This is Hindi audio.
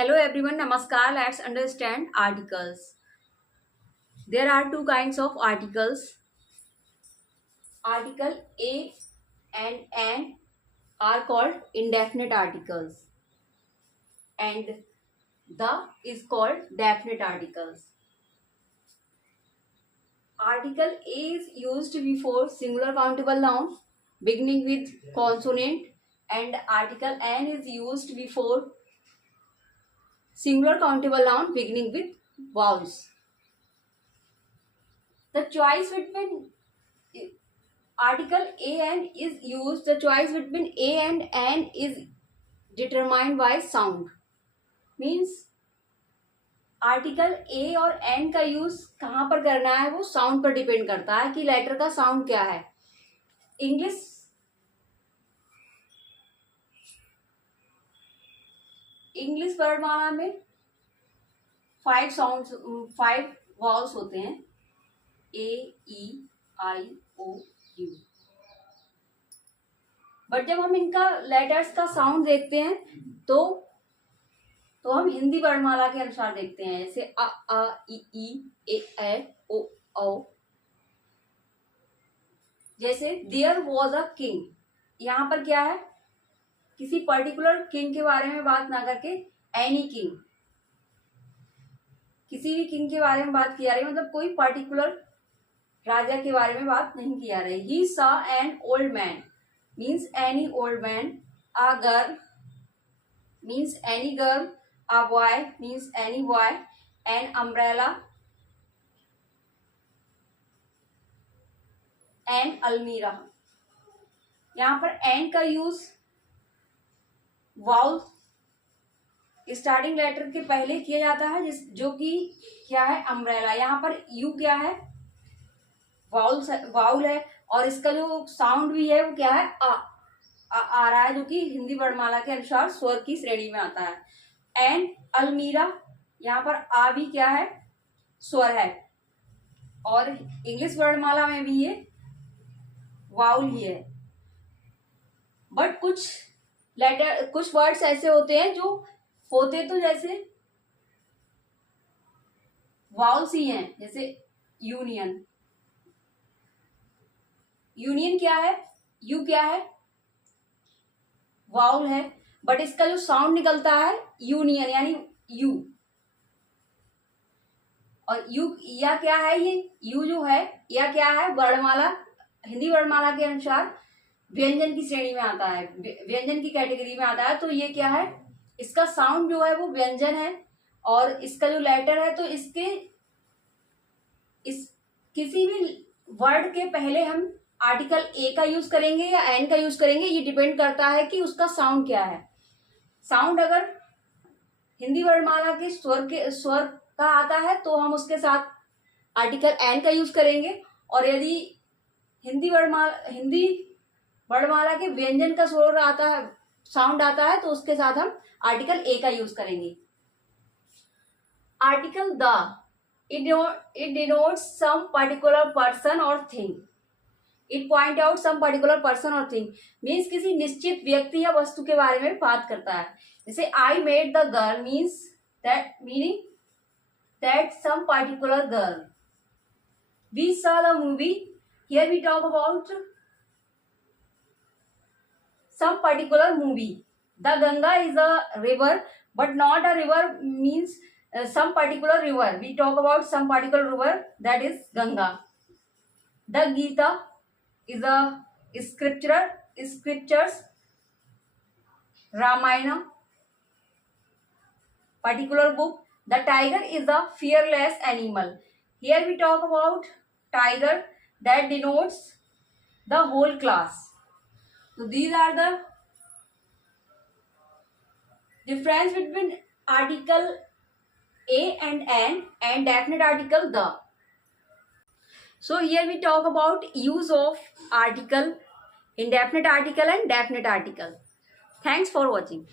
Hello everyone, Namaskar. Let's understand articles. There are two kinds of articles. Article a and an are called indefinite articles, and the is called definite articles. Article a is used before singular countable noun beginning with consonant, and article an is used before singular countable noun beginning with vowels. The choice between article a and is used, the choice between a and an is determined by sound. Means article a और एन का यूज कहाँ पर करना है वो साउंड पर डिपेंड करता है कि लेटर का साउंड क्या है. इंग्लिश वर्णमाला में 5 साउंड्स 5 वॉवल्स होते हैं. ए ई आई ओ यू. बट जब हम इनका लेटर्स का साउंड देखते हैं तो हम हिंदी वर्णमाला के अनुसार देखते हैं. जैसे अ ई ए ओ औ. जैसे देयर वॉज अ किंग. यहाँ पर क्या है, किसी पर्टिकुलर किंग के बारे में बात ना करके एनी किंग, किसी भी किंग के बारे में बात की जा रही है. मतलब कोई पर्टिकुलर राजा के बारे में बात नहीं की जा रही. He saw an old man means any old man. A girl means any girl. A boy means any boy. An umbrella. An almirah. यहाँ पर एन का यूज वाउल स्टार्टिंग लेटर के पहले किया जाता है, जो कि क्या है, अम्ब्रेला. यहाँ पर यू क्या है, वाउल है, और इसका जो साउंड भी है वो क्या है, आ रहा है, जो कि हिंदी वर्णमाला के अनुसार स्वर की श्रेणी में आता है. एंड अलमीरा, यहाँ पर आ भी क्या है, स्वर है, और इंग्लिश वर्णमाला में भी ये वाउल ही है. बट कुछ वर्ड्स ऐसे होते हैं जो होते तो जैसे वाउल्स ही हैं. जैसे यूनियन. यूनियन क्या है, यू क्या है, वाउल है, बट इसका जो साउंड निकलता है यूनियन यानी यू. और यू या क्या है, ये यू जो है या क्या है, वर्णमाला हिंदी वर्णमाला के अनुसार व्यंजन की श्रेणी में आता है, व्यंजन की कैटेगरी में आता है. तो ये क्या है, इसका साउंड जो है वो व्यंजन है, और इसका जो लेटर है तो किसी भी वर्ड के पहले हम आर्टिकल ए का यूज करेंगे या एन का यूज करेंगे, ये डिपेंड करता है कि उसका साउंड क्या है. साउंड अगर हिंदी वर्णमाला के स्वर का आता है तो हम उसके साथ आर्टिकल एन का यूज करेंगे, और यदि हिंदी वर्णमाला के व्यंजन का स्वर आता है, साउंड आता है, तो उसके साथ हम आर्टिकल ए का यूज करेंगे. Article the, it denotes some particular person or thing. It point out some particular person or thing. Means किसी निश्चित व्यक्ति या वस्तु के बारे में बात करता है. जैसे I met the girl means that, meaning that some particular girl. We saw the movie. Here we talk about some particular movie. The Ganga is a river, but not a river means some particular river. We talk about some particular river, that is Ganga. The Gita is a scriptures. Ramayana, particular book. The tiger is a fearless animal. Here we talk about tiger, that denotes the whole class. So these are the difference between article a and an and definite article the. So here we talk about use of article, indefinite article and definite article. Thanks for watching.